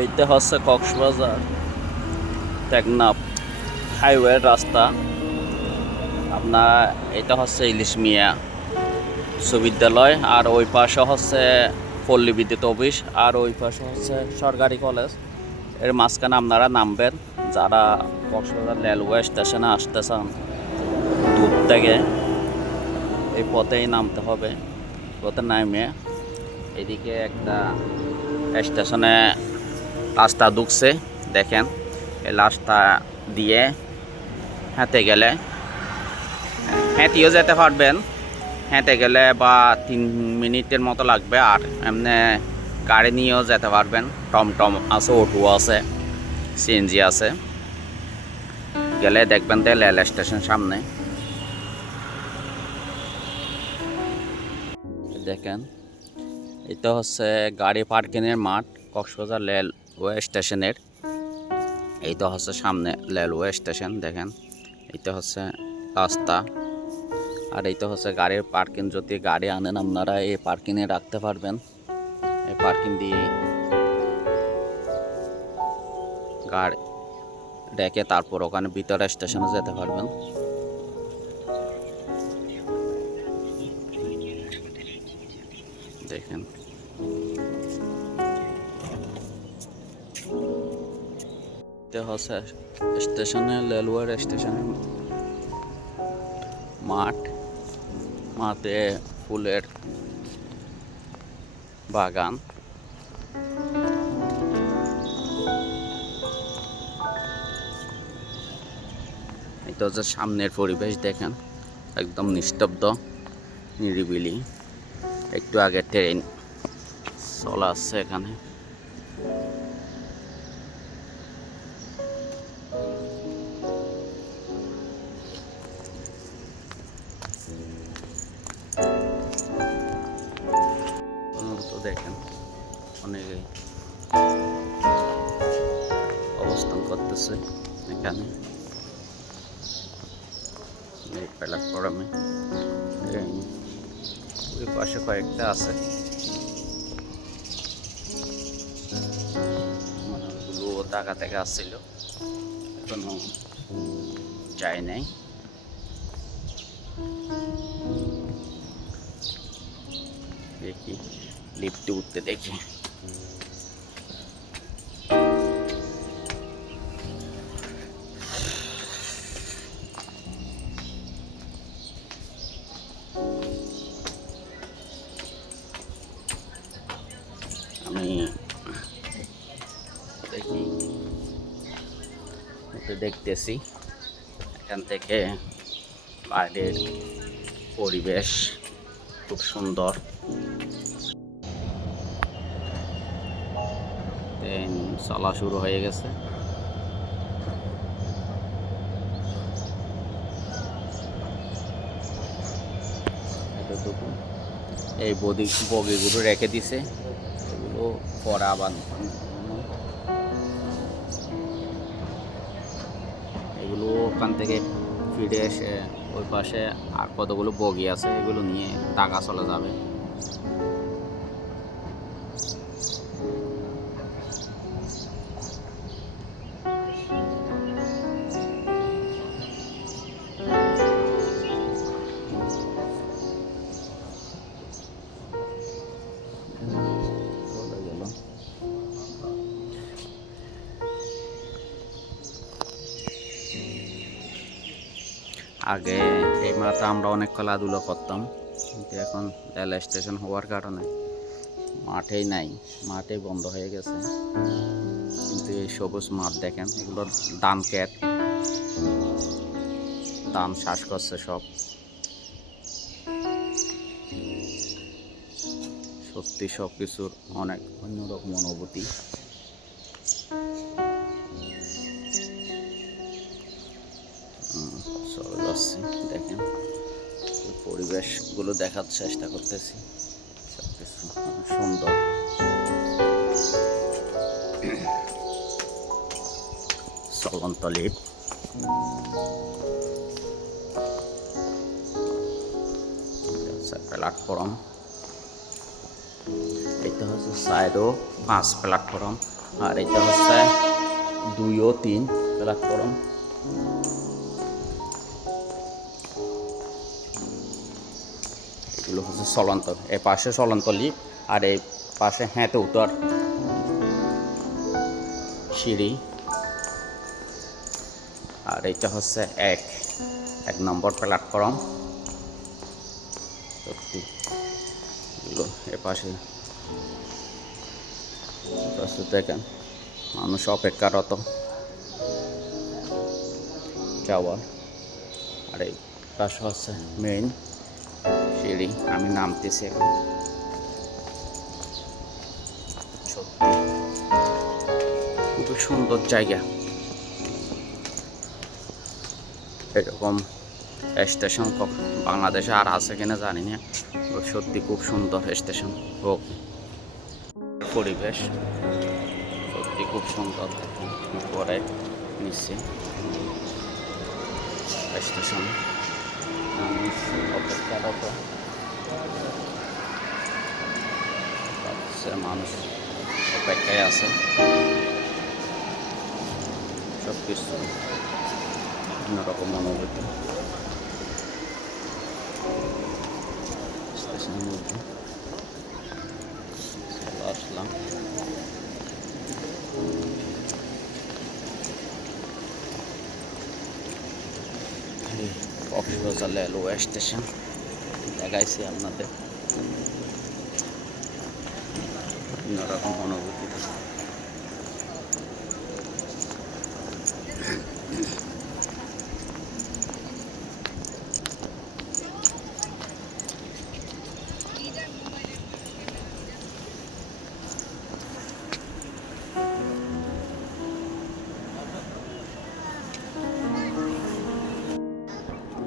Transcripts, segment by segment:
এইটা হচ্ছে কক্সবাজার টেকনাফ হাইওয়ের রাস্তা। আপনার এটা হচ্ছে ইলিশ মিয়া বিশ্ববিদ্যালয়, আর ওই পাশে হচ্ছে পল্লী বিদ্যুৎ অফিস, আর ওই পাশে হচ্ছে সরকারি কলেজ। এর মাঝখানে আপনারা নামবেন যারা কক্সবাজার রেলওয়ে স্টেশনে আসতে চান দূর থেকে, এই পথেই নামতে হবে। পথে নামে এদিকে একটা স্টেশনে রাস্তা ঢুকছে, দেখেন এই রাস্তা দিয়ে হেঁটে গেলে হেঁটেও যেতে পারবেন। হেঁটে গেলে বা 3 মিনিটের মতো লাগবে, আর এমনি গাড়ি নিয়েও যেতে পারবেন। টমটম আছে, অটো আছে, সিএনজি আছে। গেলে দেখবেন তো রেল স্টেশন সামনে। দেখেন এটা হচ্ছে গাড়ি পার্কিংয়ের মাঠ কক্সবাজার রেলওয়ে স্টেশনের। এইটা হচ্ছে সামনে রেলওয়ে স্টেশন, দেখেন এইটা হচ্ছে রাস্তা। আর এইটা হচ্ছে গাড়ির পার্কিং। যদি গাড়ি আনেন আপনারা এই পার্কিংয়ে রাখতে পারবেন। এই পার্কিং দিয়ে গাড়ি রেখে তারপর ওখানে ভিতরে স্টেশনে যেতে পারবেন। দেখেন এটা হচ্ছে স্টেশনে রেলওয়ে স্টেশনের মাঠ। মাঠে ফুলের বাগান। এটা হচ্ছে সামনের পরিবেশ, দেখেন একদম নিস্তব্ধ নিরিবিলি। একটু আগে ট্রেন চলা আসছে এখানে। তো দেখেন অনেকেই অবস্থান করতেছে এখানে প্ল্যাটফর্মে। ওই পাশে কয়েকটা আছে, ওগুলো টাকা থেকে আসছিল, এখনো যায় নাই। দেখি লিফটে উঠতে দেখি। আমি দেখি দেখতেছি এখান থেকে বাইরের পরিবেশ খুব সুন্দর। ট্রেন চলা শুরু হয়ে গেছে। এই বগিগুলো রেখে দিছে, এগুলো পরে আবার এগুলো ওখান থেকে ফিরে এসে ওই পাশে আর কতগুলো বগি আছে, এগুলো নিয়ে ঢাকা চলে যাবে। আগে এই মাঠে আমরা অনেক খেলাধুলো করতাম, কিন্তু এখন রেল স্টেশন হওয়ার কারণে মাঠেই নাই, মাঠেই বন্ধ হয়ে গেছে। কিন্তু এই সবুজ মাঠ দেখেন, এগুলো ধান ক্ষেত, ধান চাষ করছে সব। সত্যি সব কিছুর অনেক অন্যরকম অনুভূতি। চলে যাচ্ছি, দেখেন পরিবেশগুলো দেখার চেষ্টা করতেছি। সব কিছু অনেক সুন্দর। চলন্ত লিফট, প্ল্যাটফর্ম। এটা হচ্ছে 4 ও 5 প্ল্যাটফর্ম। আর এটা হচ্ছে 2 ও 3 প্ল্যাটফর্ম। এগুলো হচ্ছে চলন্ত, এই পাশে চলন্তলি আর এই পাশে হেঁটে উঠার সিঁড়ি। আর এটা হচ্ছে 1 নম্বর প্ল্যাটফর্ম। সত্যি এগুলো এপাশে দেখেন মানুষ অপেক্ষারত যাওয়ার। আর এই পাশে হচ্ছে মেইন সিঁড়ি, আমি নামতেছি এখন। সত্যি খুবই সুন্দর জায়গা। এরকম স্টেশন বাংলাদেশে আর আছে কিনা জানি না, সত্যি খুব সুন্দর স্টেশন। হোক পরিবেশ সত্যি খুব সুন্দর। পরে নিচ্ছে স্টেশন, মানুষ অপেক্ষারত, মানুষ অপেক্ষায় আছে। সব কিছু অন্যরকম অনুভূতি স্টেশনের মধ্যে। আসলাম কক্সবাজার রেলওয়ে স্টেশন দেখাইছি আপনাদের, অন্যরকম অনুভূতি।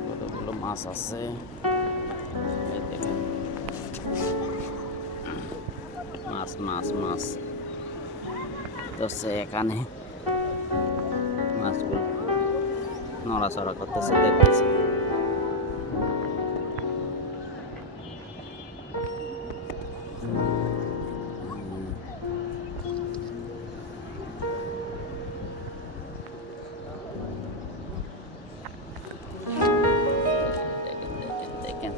কতগুলো মাছ আছে দেখেন, মাছ মাছ মাছ ধরছে এখানে। মাছগুলো নড়াচড়া করতেছে, দেখতেছে। দেখেন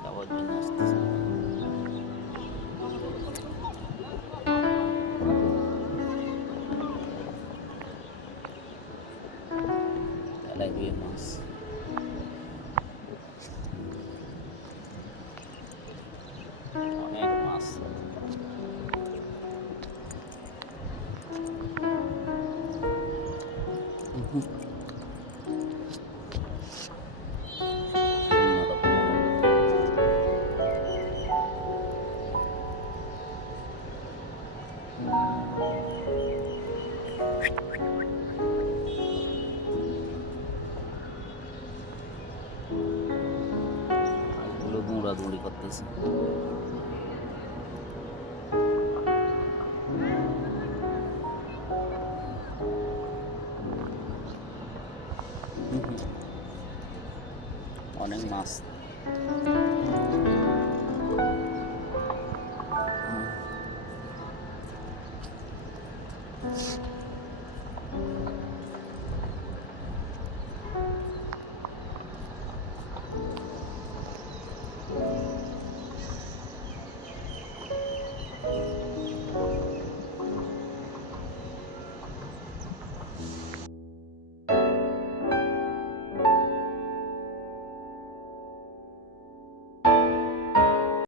খাওয়ার জন্য আসতেছে। মাছ অনেক মাছ। মাছগুলো দৌড়াদৌড়ি করতেছে। অনেক মাছ।